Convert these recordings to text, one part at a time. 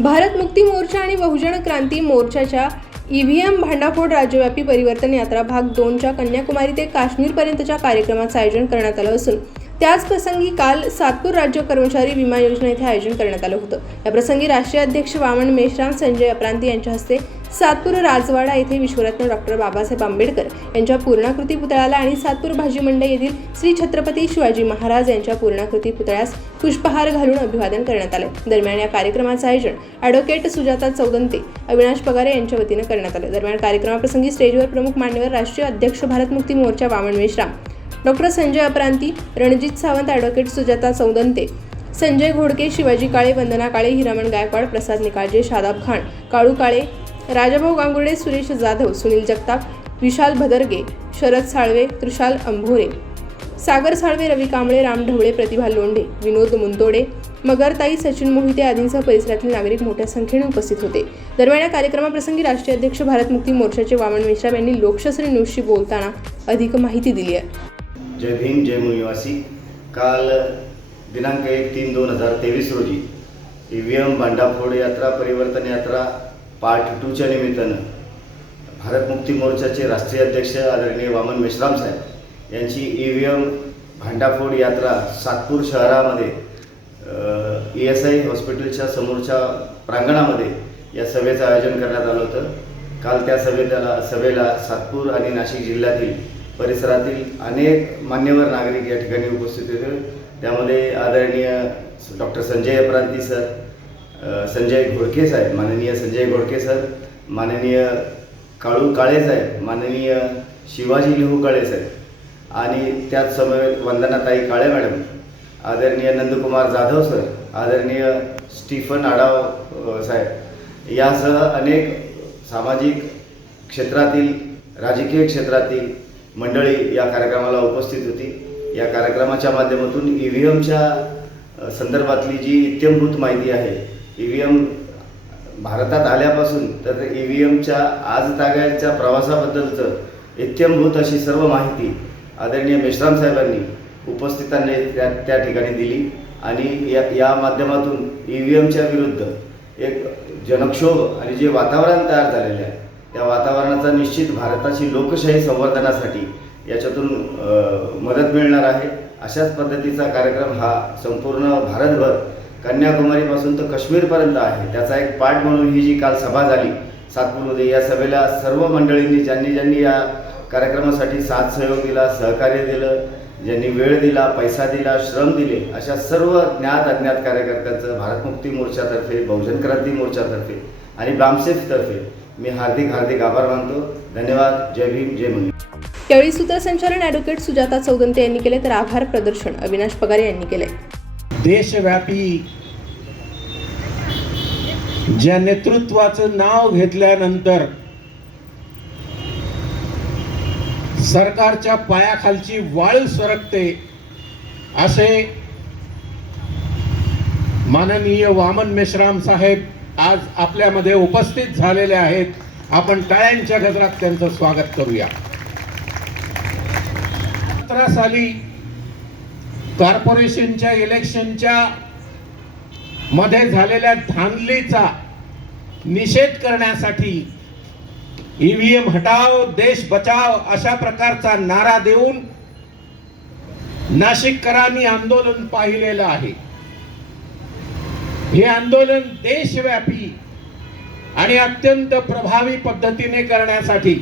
भारत मुक्ती मोर्चा आणि बहुजन क्रांती मोर्चाच्या ईव्हीएम भांडाफोड राज्यव्यापी परिवर्तन यात्रा भाग 2च्या कन्याकुमारी ते काश्मीरपर्यंतच्या कार्यक्रमाचं आयोजन करण्यात आलं असून त्याच प्रसंगी काल सातपूर राज्य कर्मचारी विमा योजना येथे आयोजन करण्यात आलं होतं। या प्रसंगी राष्ट्रीय अध्यक्ष वामन मेश्राम संजय अपरांती यांच्या हस्ते सातपूर राजवाडा येथे विश्वरत्न डॉक्टर बाबासाहेब आंबेडकर यांच्या पूर्णाकृती पुतळ्याला आणि सातपूर भाजी मंडई येथील श्री छत्रपती शिवाजी महाराज यांच्या पूर्णाकृती पुतळ्यास पुष्पहार घालून अभिवादन करण्यात आले। दरम्यान या कार्यक्रमाचं आयोजन ॲडव्होकेट सुजाता चौदंते, अविनाश पगारे यांच्या वतीने करण्यात आले। दरम्यान कार्यक्रमाप्रसंगी स्टेजवर प्रमुख मान्यवर राष्ट्रीय अध्यक्ष भारत मुक्ती मोर्चा वामन मेश्राम, डॉक्टर संजय अपरांती, रणजित सावंत, ॲडव्होकेट सुजाता चौदंते, संजय घोडके, शिवाजी काळे, वंदना काळे, हिरामण गायकवाड, प्रसाद निकाळजे, शादाब खान, काळू काळे, राजाभाऊ गांगुर्डे, सुरेश जाधव, सुनील जगताप, विशाल भदरगे, शरद साळवे, त्रिशाल अंभोरे, सागर साळवे, रवी कांबळे, राम ढवळे, प्रतिभा लोंढे, विनोद मुंतोडे, मगरताई, सचिन मोहिते आदींसह परिसरातील नागरिक मोठ्या संख्येने उपस्थित होते। दरम्यान या कार्यक्रमाप्रसंगी राष्ट्रीय अध्यक्ष भारत मुक्ती मोर्चाचे वामन मेश्राम यांनी लोकशास्त्री न्यूजशी बोलताना अधिक माहिती दिली आहे। जय भीम, जय मूलनिवासी। काल दिनांक 1/3/2023 रोजी ईव्हीएम भांडाफोड यात्रा परिवर्तन यात्रा पार्ट 2च्या निमित्तानं भारत मुक्ती मोर्चाचे राष्ट्रीय अध्यक्ष आदरणीय वामन मेश्राम साहेब यांची ईव्हीएम भांडाफोड यात्रा सातपूर शहरामध्ये ESI हॉस्पिटलच्या समोरच्या प्रांगणामध्ये या सभेचं आयोजन करण्यात आलं होतं। काल त्या सभेला सातपूर आणि नाशिक जिल्ह्यातील परिसरातील अनेक मान्यवर नागरिक या ठिकाणी उपस्थित होते। त्यामध्ये आदरणीय डॉक्टर संजय अपरांती सर, संजय घोडके साहेब, माननीय संजय घोडके सर, माननीय काळू काळे साहेब, माननीय शिवाजी लिहू काळे साहेब आणि त्याच समवेत वंदनाताई काळे मॅडम, आदरणीय नंदकुमार जाधव सर, आदरणीय स्टीफन आडाव साहेब यासह अनेक सामाजिक क्षेत्रातील, राजकीय क्षेत्रातील मंडळी या कार्यक्रमाला उपस्थित होती। या कार्यक्रमाच्या माध्यमातून EVMच्या संदर्भातली जी इत्यंभूत माहिती आहे, EVM भारतात आल्यापासून तर EVMच्या आज तागायच्या प्रवासाबद्दलचं इत्यंभूत अशी सर्व माहिती आदरणीय मेश्राम साहेबांनी उपस्थितांनी त्या ठिकाणी दिली आणि या माध्यमातून EVMच्या विरुद्ध एक जनक्षोभ आणि जे वातावरण तयार झालेले आहे त्या वातावरणाचा निश्चित भारताची लोकशाही संवर्धनासाठी याच्यातून मदत मिळणार आहे। अशाच पद्धतीचा कार्यक्रम हा संपूर्ण भारतभर कन्याकुमारीपासून तर काश्मीरपर्यंत आहे। त्याचा एक पार्ट म्हणून ही जी काल सभा झाली सातपूरमध्ये, या सभेला सर्व मंडळींनी ज्यांनी या कार्यक्रमासाठी साथ सहयोग दिला, सहकार्य दिलं, ज्यांनी वेळ दिला, पैसा दिला, श्रम दिले, अशा सर्व ज्ञात अज्ञात कार्यकर्त्यांचं भारत मुक्ती मोर्चातर्फे, बहुजन क्रांती मोर्चातर्फे आणि बामसेफतर्फे मी हार्दिक आभार मानतो। धन्यवाद। जय भीम, जय मूल। यावेळी सूत्रसंचालन ॲडव्होकेट सुजाता चौदंते यांनी केले तर आभार प्रदर्शन अविनाश पगारे यांनी केले। देशव्यापी ज्या नेतृत्वाचं नाव घेतल्यानंतर सरकारच्या पायाखालची वाळू सरकते असे माननीय वामन मेश्राम साहेब आज आपल्यामध्ये उपस्थित झालेले आहेत। आपण टाळ्यांच्या गजरात त्यांचं स्वागत करूया। 17 साली कॉर्पोरेशनच्या इलेक्शनच्या मध्ये झालेल्या धांदलीचा निषेध करण्यासाठी EVM हटाओ देश बचाओ अशा प्रकारचा नारा देऊन नाशिककरांनी आंदोलन पाहिलेलं आहे। हे आंदोलन देशव्यापी आणि अत्यंत प्रभावी पद्धतीने करण्यासाठी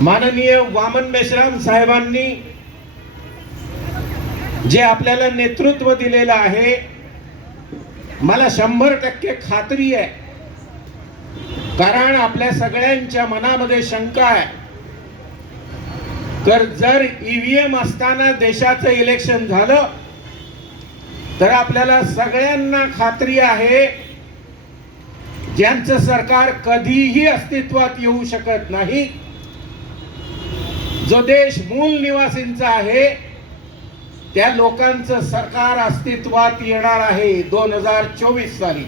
माननीय वामन मेश्राम साहेबांनी जे आपल्याला नेतृत्व दिलेलं आहे, मला 100% खात्री आहे, कारण आपल्या सगळ्यांच्या मनामध्ये शंका आहे तर जर EVM असताना देशाचं इलेक्शन झालं तर आपल्याला सगळ्यांना खात्री आहे ज्यांचं सरकार कधीही अस्तित्वात येऊ शकत नाही, जो देश मूल निवासींचा आहे, त्या लोकांचं सरकार अस्तित्वात येणार आहे 2024 साली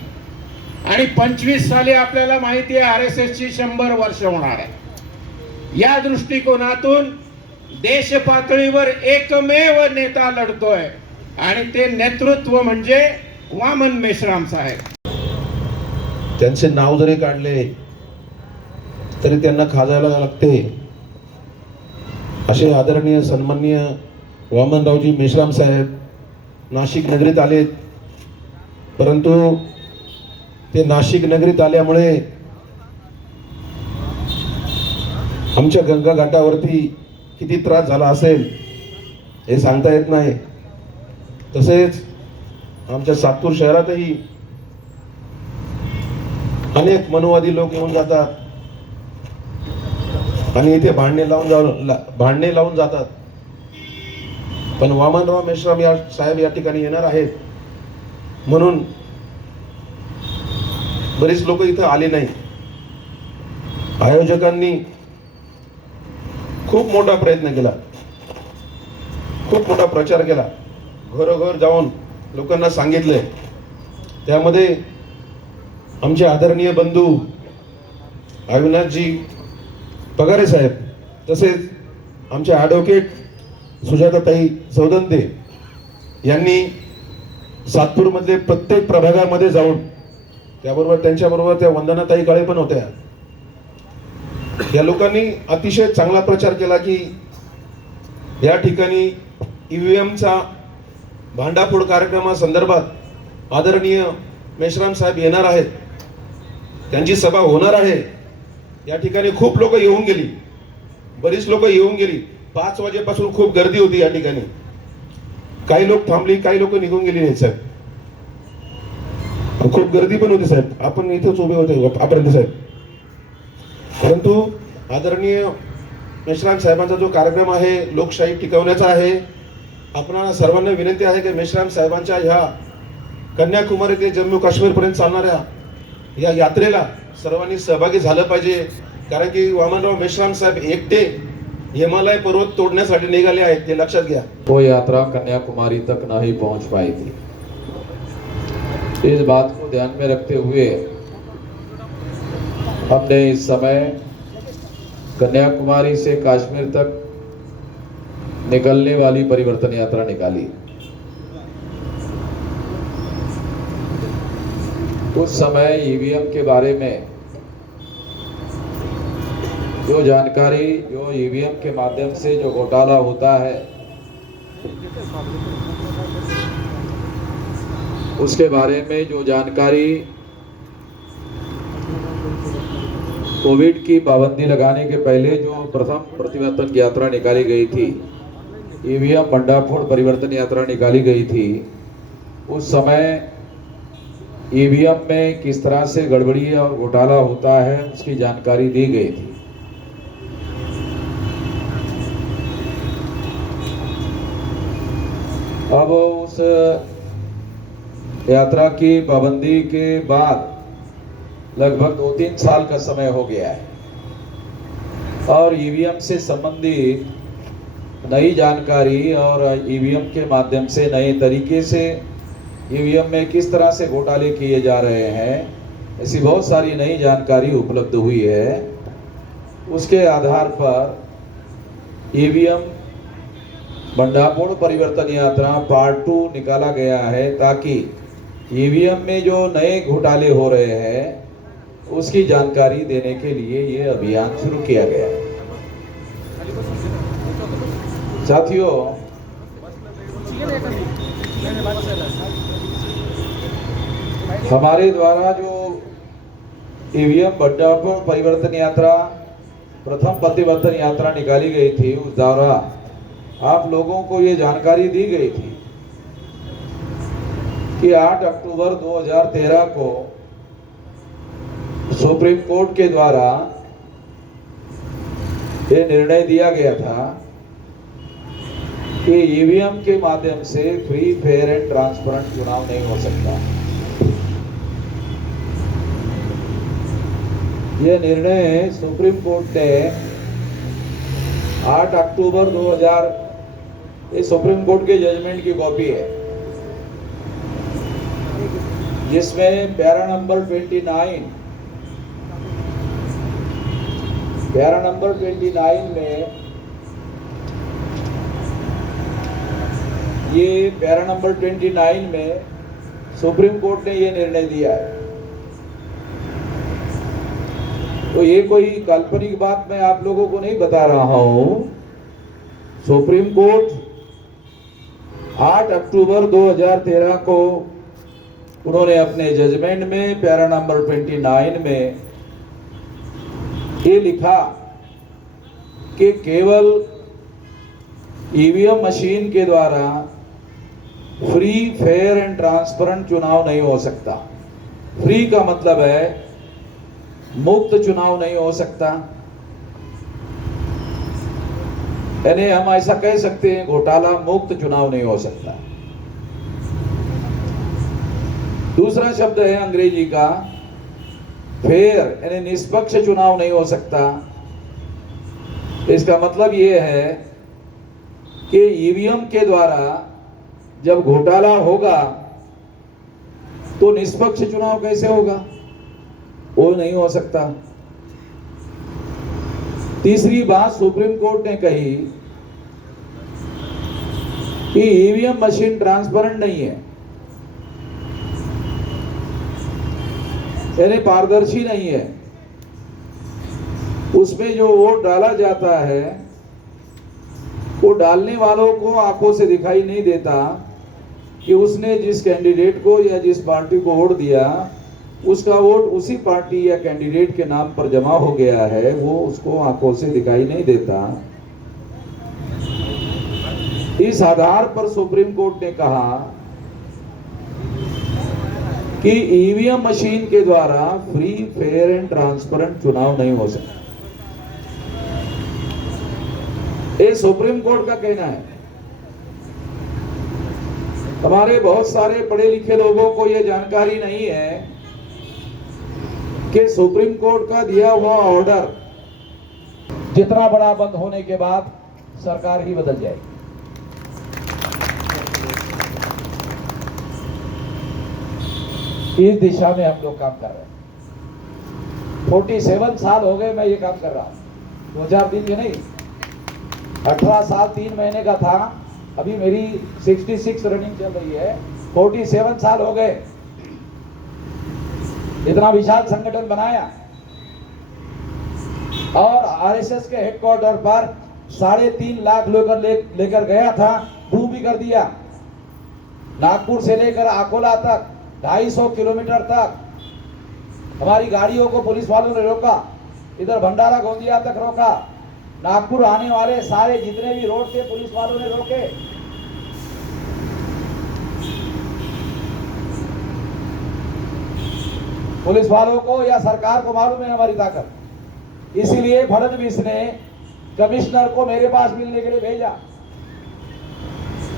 आणि 25 साली आपल्याला माहिती आहे RSSची 100 वर्ष होणार आहे। या दृष्टिकोनातून देश पातळीवर एकमेव नेता लढतोय आणि ते नेतृत्व म्हणजे वामन मेश्राम साहेब। त्यांचे नाव जरी काढले तरी त्यांना खाजायला लागते. असे आदरणीय सन्माननीय वामनरावजी मेश्राम साहेब नाशिक नगरीत आलेत, परंतु ते नाशिक नगरीत आल्यामुळे आमच्या गंगा घाटावरती किती त्रास झाला असेल हे सांगता येत नाही. तसेच आमच्या सातपूर शहरातही अनेक मनोवादी लोक येऊन जातात आणि इथे भांडणे लावून जातात. पण वामनराव मेश्राम साहेब या ठिकाणी येणार आहेत म्हणून बरीच लोक इथं आले नाही. आयोजकांनी खूप मोठा प्रयत्न केला, खूप मोठा प्रचार केला, घरोघर जाऊन लोकांना सांगितलंय. त्यामध्ये आमचे आदरणीय बंधू अविनाशजी पगारे साहेब, तसेच आमचे ॲडव्होकेट सुजाताताई सौदंते यांनी सातपूरमधले प्रत्येक प्रभागामध्ये जाऊन, त्यांच्याबरोबर त्या वंदनाताई काळे पण होत्या, या लोकांनी अतिशय चांगला प्रचार केला की या ठिकाणी ईव्हीएमचा भांडाफोड कार्यक्रमासंदर्भात आदरणीय मेश्राम साहेब येणार आहेत, त्यांची सभा होणार आहे. या ठिकाणी खूप लोक येऊन गेली, बरीच लोक येऊन गेली. 5 वाजेपासून खूप गर्दी होती या ठिकाणी. काही लोक थांबली, काही लोक निघून गेली नाही साहेब. खूप गर्दी पण होती साहेब, आपण इथेच उभे होते आपर्यंत साहेब. परंतु आदरणीय मेश्राम साहेबांचा जो कार्यक्रम आहे लोकशाही टिकवण्याचा आहे. आपणाला सर्वांना विनंती आहे की मेश्राम साहेबांच्या ह्या कन्याकुमारी ते जम्मू काश्मीर पर्यंत चालणाऱ्या या यात्रेला सर्वांनी सहभागी झालं पाहिजे. कारण की वामनराव मेश्राम साहेब एकटे हिमालय पर्वत तोडण्यासाठी निघाले आहेत, ते लक्षात घ्या. वो यात्रा कन्याकुमारी तक नहीं पहुंच पाई थी. इस बात को ध्यान में रखते हुए हमने इस समय कन्याकुमारी से कश्मीर तक निकलने वाली परिवर्तन यात्रा निकाली. उस समय ईवीएम के बारे में जो जानकारी, जो ईवीएम के माध्यम से जो घोटाला होता है उसके बारे में जो जानकारी कोविड की पाबंदी लगाने के पहले जो प्रथम परिवर्तन यात्रा निकाली गई थी, ईवीएम भंडाफोड़ परिवर्तन यात्रा निकाली गई थी, उस समय ईवीएम में किस तरह से गड़बड़ी और घोटाला होता है उसकी जानकारी दी गई थी. अब उस यात्रा की पाबंदी के बाद लगभग 2-3 साल का समय हो गया है और ईवीएम से संबंधित नई जानकारी और ईवीएम के माध्यम से नए तरीके से ईवीएम में किस तरह से घोटाले किए जा रहे हैं, ऐसी बहुत सारी नई जानकारी उपलब्ध हुई है. उसके आधार पर ईवीएम भंडाफोड़ परिवर्तन यात्रा पार्ट 2 निकाला गया है ताकि ईवीएम में जो नए घोटाले हो रहे हैं उसकी जानकारी देने के लिए ये अभियान शुरू किया गया है. साथियों, हमारे द्वारा जो ईवीएम भंडाफोड़ परिवर्तन यात्रा प्रथम परिवर्तन यात्रा निकाली गई थी, उस दौरान आप लोगों को ये जानकारी दी गई थी कि 8 अक्टूबर 2013 को सुप्रीम कोर्ट के द्वारा ये निर्णय दिया गया था कि ईवीएम के माध्यम से फ्री, फेयर एंड ट्रांसपेरेंट चुनाव नहीं हो सकता. यह निर्णय सुप्रीम कोर्ट ने 8 अक्टूबर 2000, ये सुप्रीम कोर्ट के जजमेंट की कॉपी है जिसमें पैरा नंबर 29 में ये पैरा नंबर 29 में सुप्रीम कोर्ट ने ये निर्णय दिया है तो ये कोई काल्पनिक बात मैं आप लोगों को नहीं बता रहा हूं। सुप्रीम कोर्ट 8 अक्टूबर 2013 को उन्होंने अपने जजमेंट में पैरा नंबर 29 में ये लिखा कि केवल ईवीएम मशीन के द्वारा फ्री, फेयर एंड ट्रांसपेरेंट चुनाव नहीं हो सकता। फ्री का मतलब है मुक्त चुनाव नहीं हो सकता, यानी हम ऐसा कह सकते हैं घोटाला मुक्त चुनाव नहीं हो सकता। दूसरा शब्द है अंग्रेजी का फेयर, यानी निष्पक्ष चुनाव नहीं हो सकता। इसका मतलब यह है कि ईवीएम के द्वारा जब घोटाला होगा तो निष्पक्ष चुनाव कैसे होगा, वो नहीं हो सकता। तीसरी बात सुप्रीम कोर्ट ने कही कि ईवीएम मशीन ट्रांसपेरेंट नहीं है, यानी पारदर्शी नहीं है। उसमें जो वोट डाला जाता है वो डालने वालों को आंखों से दिखाई नहीं देता कि उसने जिस कैंडिडेट को या जिस पार्टी को वोट दिया उसका वोट उसी पार्टी या कैंडिडेट के नाम पर जमा हो गया है, वो उसको आंखों से दिखाई नहीं देता। इस आधार पर सुप्रीम कोर्ट ने कहा कि ईवीएम मशीन के द्वारा फ्री, फेयर एंड ट्रांसपेरेंट चुनाव नहीं हो सकता। ये सुप्रीम कोर्ट का कहना है। हमारे बहुत सारे पढ़े लिखे लोगों को यह जानकारी नहीं है कि सुप्रीम कोर्ट का दिया हुआ ऑर्डर जितना बड़ा बंद होने के बाद सरकार ही बदल जाएगी। इस दिशा में हम लोग काम कर रहे हैं। 47 साल हो गए मैं ये काम कर रहा हूं, 2-4 दिन के नहीं। 18 साल 3 महीने का था, अभी मेरी 66 रनिंग चल रही है। 47 साल हो गए, इतना विशाल संगठन बनाया और आरएसएस के हेडक्वार्टर पर 3.5 लाख लेकर गया था, प्रूव भी कर दिया। नागपुर से लेकर अकोला तक 250 किलोमीटर तक हमारी गाड़ियों को पुलिस वालों ने रोका, इधर भंडारा गोंदिया तक रोका। नागपुर आने वाले सारे जितने भी रोड थे पुलिस वालों ने रोके। पुलिस वालों को या सरकार को मालूम है हमारी ताकत, इसीलिए फडणवीस ने कमिश्नर को मेरे पास मिलने के लिए भेजा।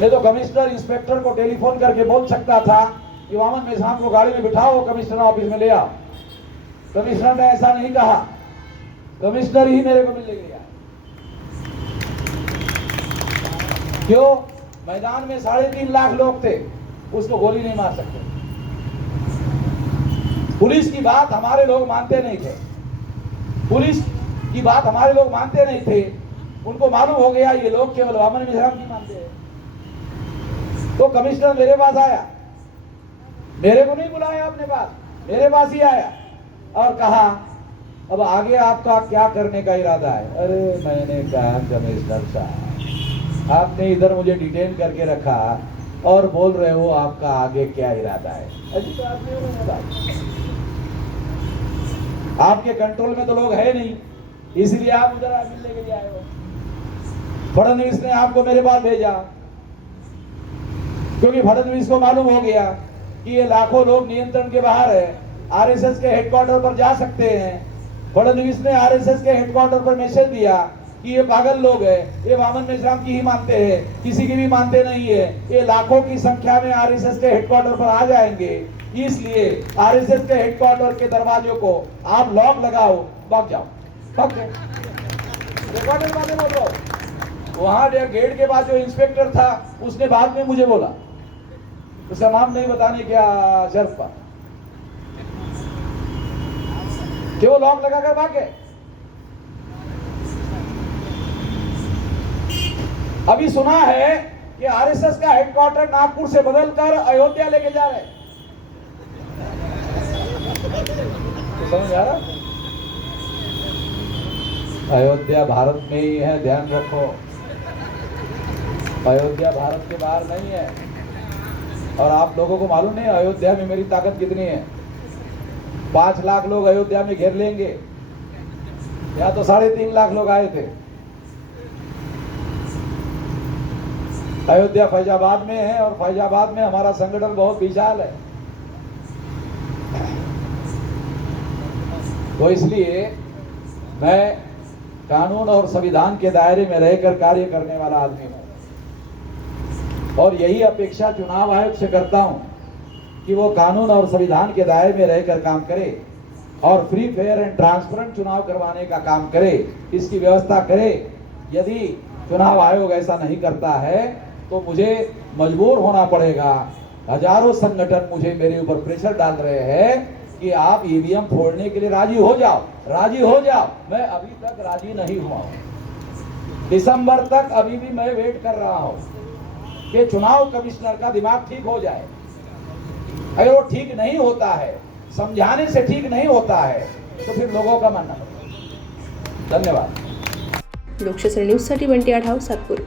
नहीं तो कमिश्नर इंस्पेक्टर को टेलीफोन करके बोल सकता था कि वामन मेश्राम को गाड़ी में बिठाओ, कमिश्नर ऑफिस में ले आओ। कमिश्नर ने ऐसा नहीं कहा, कमिश्नर ही मेरे को मिलने गया। क्यों? मैदान में 3.5 लाख लोग थे, उसको गोली नहीं मार सकते। पुलिस की बात हमारे लोग मानते नहीं थे, पुलिस की बात हमारे लोग मानते नहीं थे। उनको मालूम हो गया ये लोग केवल वामन मेश्राम की मानते हैं। तो कमिश्नर मेरे पास आया, मेरे को नहीं बुलाया अपने पास, मेरे पास ही आया और कहा अब आगे आपका क्या करने का इरादा है। अरे मैंने कहा कमिश्नर साहब, आपने इधर मुझे डिटेन करके रखा और बोल रहे हो आपका आगे क्या इरादा है। अजी तो आपके कंट्रोल में तो लोग है नहीं, इसलिए आप उधर मिलने के लिए आए हो। फडणवीस ने आपको मेरे पास भेजा क्योंकि फडणवीस को मालूम हो गया कि ये लाखों लोग नियंत्रण के बाहर है, आरएसएस के हेडक्वार्टर पर जा सकते हैं। फडणवीस ने आरएसएस के हेडक्वार्टर पर मैसेज दिया कि ये पागल लोग हैं, ये वामन मेश्राम की ही मानते हैं, किसी की भी मानते नहीं है। ये लाखों की संख्या में आरएसएस के हेडक्वार्टर पर आ जाएंगे, इसलिए आरएसएस के हेडक्वार्टर के दरवाजों को आप लॉक लगाओ, भाग जाओ, भाग जाओ। हेडक्वार्टर वाले बोल रहा हूं, वहां गेट के पास जो इंस्पेक्टर था उसने बाद में मुझे बोला, उसका नाम नहीं बताने क्या शर्त पर, कि वो लॉक लगाकर भागे। अभी सुना है कि आरएसएस का हेडक्वार्टर नागपुर से बदलकर अयोध्या लेके जा रहे हैं। तो समझ आ रहा? अयोध्या भारत में ही है, ध्यान रखो। अयोध्या भारत के बाहर नहीं है। और आप लोगों को मालूम नहीं अयोध्या में मेरी ताकत कितनी है। 5 लाख लोग अयोध्या में घेर लेंगे। यहाँ तो 3.5 लाख लोग आए थे। अयोध्या फैजाबाद में है और फैजाबाद में हमारा संगठन बहुत विशाल है। तो इसलिए मैं कानून और संविधान के दायरे में रहकर कार्य करने वाला आदमी हूं और यही अपेक्षा चुनाव आयोग से करता हूं कि वो कानून और संविधान के दायरे में रहकर काम करे और फ्री फेयर एंड ट्रांसपेरेंट चुनाव करवाने का काम करे, इसकी व्यवस्था करे। यदि चुनाव आयोग ऐसा नहीं करता है तो मुझे मजबूर होना पड़ेगा। हजारों संगठन मुझे मेरे ऊपर प्रेशर डाल रहे हैं कि आप ईवीएम फोड़ने के लिए राजी हो जाओ, राजी हो जाओ। मैं अभी तक राजी नहीं हुआ हूं। दिसंबर तक अभी भी मैं वेट कर रहा हूं कि चुनाव कमिश्नर का दिमाग ठीक हो जाए। अगर वो ठीक नहीं होता है, समझाने से ठीक नहीं होता है, तो फिर लोगों का मानना पड़ेगा। धन्यवाद। लोकशास्त्र न्यूजसाठी बंटी आढाव, सातपूर।